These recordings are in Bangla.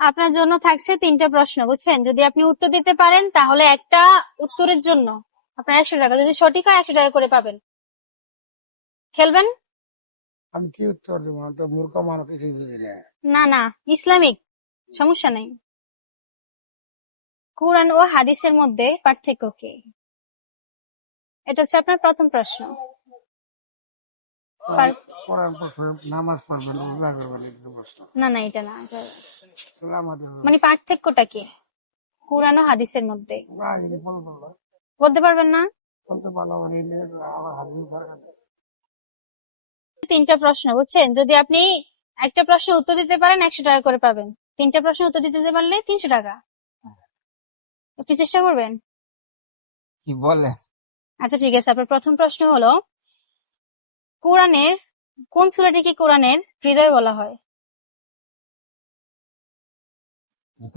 আপনার জন্য থাকছে 3টা প্রশ্ন, বুঝছেন? যদি আপনি উত্তর দিতে পারেন তাহলে একটা উত্তরের জন্য আপনার 100 টাকা, যদি সঠিক হয় 100 টাকা করে পাবেন। খেলবেন? আমি কি উত্তর দেবো? আমি তো মূর্খ মানুষ, কিছুই বুঝি না। না না, ইসলামিক, সমস্যা নেই। কুরআন ও হাদিসের মধ্যে পার্থক্য কি? এটা হচ্ছে আপনার প্রথম প্রশ্ন। কোরআন পড়বেন, নামাজ পড়বেন, রোজা করবেন, এই তো প্রশ্ন। না না, এটা না, তাহলে আমাদের মানে পার্থক্যটা কি কুরআন ও হাদিসের মধ্যে? আগে বলবো না, বলতে পারবেন না? বলতে পারলাম মানে আমার হাদিস দরকার নেই। 3টা প্রশ্ন, বুঝছেন? যদি আপনি একটা প্রশ্নের উত্তর দিতে পারেন 100 টাকা করে পাবেন। 3টা প্রশ্নের উত্তর দিতে পারলে 300 টাকা। একটু চেষ্টা করবেন? কি বলে? আচ্ছা ঠিক আছে, আপনার প্রথম প্রশ্ন হলো কোরআনের কোন সূরাটিকে কোরআনের হৃদয় বলা হয়?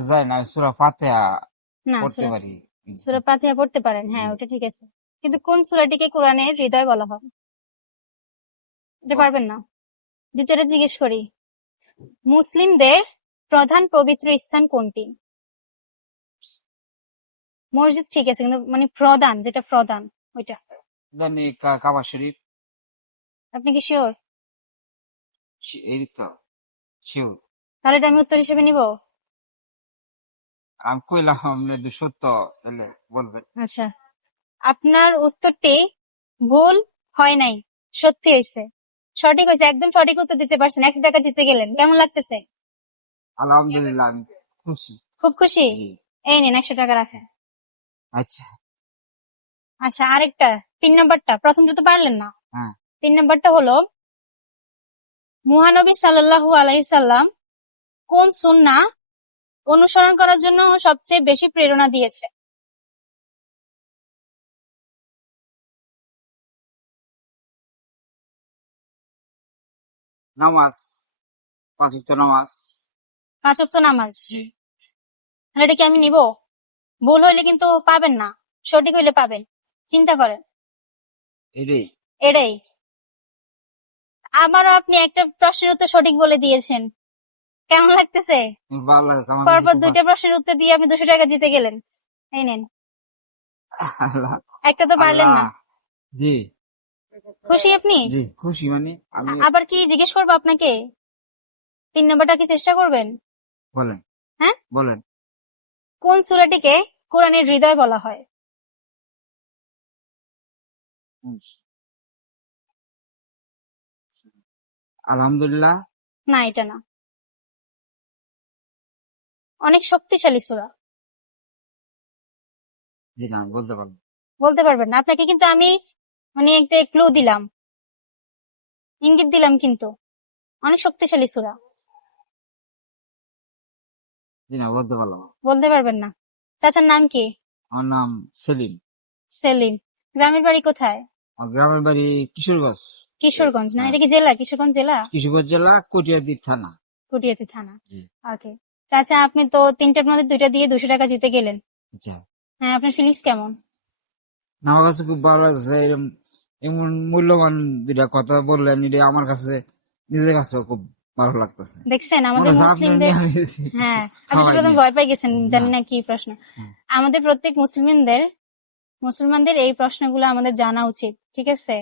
যাই না, সূরা ফাতিহা না, পড়তে পারি। সূরা ফাতিহা পড়তে পারেন, হ্যাঁ ওটা ঠিক আছে, কিন্তু কোন সূরাটিকে কোরআনের হৃদয় বলা হয় এটা পারবেন না। দ্বিতীয়টা জিজ্ঞেস করি, মুসলিমদের প্রধান পবিত্র স্থান কোনটি? মসজিদ ঠিক আছে, কিন্তু মানে প্রধান, যেটা প্রধান ওইটা। জানি কাবা শরীফ, আপনি কি শিওর? এই তো শিওর। তাহলে এটা আমি উত্তর হিসেবে নিব? আমি কইলাম আপনি সত্য, তাহলে বলবেন। আচ্ছা, আপনার উত্তরটি ভুল হয় নাই, সত্যি হয়েছে, সঠিক হয়েছে, একদম সঠিক উত্তর দিতে পারছেন। 100 টাকা জিতে গেলেন, কেমন লাগতেছে? আলহামদুলিল্লাহ, আমি খুশি। খুব খুশি? জি। এই নিন 100 টাকা রাখেন। আচ্ছা। আচ্ছা, আরেকটা 3 নাম্বারটা, প্রথমটা তো পারলেন না। হ্যাঁ। 3 নাম্বারটা হলো মহানবী সাল্লাল্লাহু আলাইহি সাল্লাম কোন সুন্নাহ অনুসরণ করার জন্য সবচেয়ে বেশি প্রেরণা দিয়েছে? নামাজ, 5 ওয়াক্ত নামাজ। 5 ওয়াক্ত নামাজ। তাহলে এটা কি আমি নিব? ভুল হইলে কিন্তু পাবেন না, সঠিক হইলে পাবেন, চিন্তা করেন। এটাই। এটাই। আবারও আপনি একটা প্রশ্নের উত্তর সঠিক বলে দিয়েছেন, কেমন লাগতেছে? ভালো লাগছে আমার কাছে পরপর খুব 2টা প্রশ্নের উত্তর দিয়ে আপনি 200 টাকা জিতে গেলেন। এই নেন, আল্লাহ। একটা তো পারলেন না। আল্লাহ। জি। খুশি আপনি? জি খুশি, মানে আমি। আবার কি জিজ্ঞেস করবো আপনাকে? 3 নাম্বারটা কি চেষ্টা করবেন? বলেন। হ্যাঁ, বলেন। কোন সূরাটিকে কোরআনের হৃদয় বলা হয়? আলহামদুলিল্লাহ। না, এটা না, অনেক শক্তিশালী সূরা। জি না, বলতে পারবো। বলতে পারবেন না? আপনাকে কিন্তু আমি মানে একটা ক্লু দিলাম, ইঙ্গিত দিলাম, কিন্তু অনেক শক্তিশালী সূরা। জি না, বলতে পারলাম। বলতে পারবেন না? চাচার নাম কি? আমার নাম সেলিম। সেলিম। গ্রামের বাড়ি কোথায়? আমার গ্রামের বাড়ি কিশোরগঞ্জ। কিশোরগঞ্জ না? হ্যাঁ। এটা কি জেলা? কিশোরগঞ্জ জেলা? কিশোরগঞ্জ জেলা, কটিয়াদীর থানা। কটিয়াদি থানা। জি। ওকে। চাচা, আপনি তো 3টার মধ্যে 2টা দিয়ে 200 টাকা জিতে গেলেন। আচ্ছা। হ্যাঁ, আপনার ফিলিংস কেমন? না, আমার কাছে খুব ভালো লাগছে, এরকম এমন মূল্যবান দুইটা কথা বললেন, এটা আমার কাছে নিজের কাছে খুব ভালো লাগতেছে। দেখছেন মনে আমাদের হচ্ছে আপনার মুসলিমদের, নিয়ে আমি হ্যাঁ আপনি তো খাওয়াই প্রথম নি। ভয় পেয়ে গেছেন, না। জানি না কি প্রশ্ন। হ্যাঁ। আমাদের প্রত্যেক মুসলমানদের এই প্রশ্নগুলো আমাদের জানা উচিত, ঠিক আছে?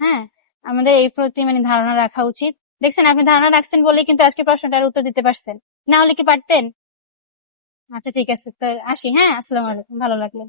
হ্যাঁ, আমাদের এই প্রতি মানে ধারণা রাখা উচিত। দেখছেন, আপনি ধারণা রাখছেন বলে কিন্তু আজকে প্রশ্নটার উত্তর দিতে পারছেন, না হলে কি পারতেন? আচ্ছা ঠিক আছে, তো আসি। হ্যাঁ, আসসালামু আলাইকুম, ভালো লাগলো।